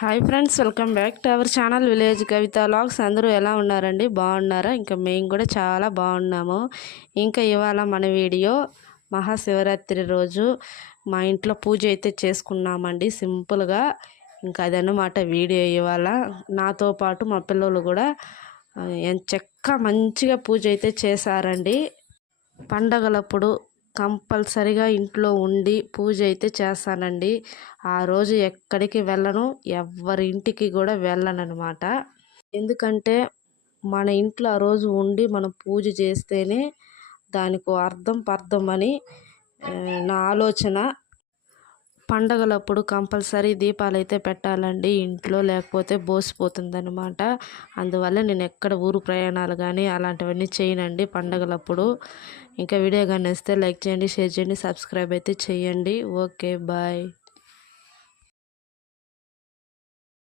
Hi friends, welcome back to our channel village Kavitha vlogs. అందరూ ఎలా ఉన్నారండి? బాగున్నారా? ఇంకా మేము కూడా చాలా బాగున్నాము. ఇంకా ఇవాళ మన వీడియో మహాశివరాత్రి రోజు మా ఇంట్లో పూజ అయితే చేసుకున్నామండి సింపుల్గా. ఇంకా అదన్నమాట వీడియో. ఇవాళ నాతో పాటు మా పిల్లలు కూడా మంచిగా పూజ అయితే చేశారండి. పండగలప్పుడు కంపల్సరిగా ఇంట్లో ఉండి పూజ అయితే చేస్తానండి. ఆ రోజు ఎక్కడికి వెళ్ళను, ఎవరి ఇంటికి కూడా వెళ్ళను అనమాట. ఎందుకంటే మన ఇంట్లో ఆ రోజు ఉండి మనం పూజ చేస్తేనే దానికి అర్థం అని నా ఆలోచన. పండగలప్పుడు కంపల్సరీ దీపాలు అయితే పెట్టాలండి ఇంట్లో, లేకపోతే బోసిపోతుందన్నమాట. అందువల్ల నేను ఎక్కడ ఊరు ప్రయాణాలు కానీ అలాంటివన్నీ చేయనండి పండగలప్పుడు. ఇంకా వీడియో కానీ వస్తే లైక్ చేయండి, షేర్ చేయండి, సబ్స్క్రైబ్ అయితే చేయండి. Okay, bye.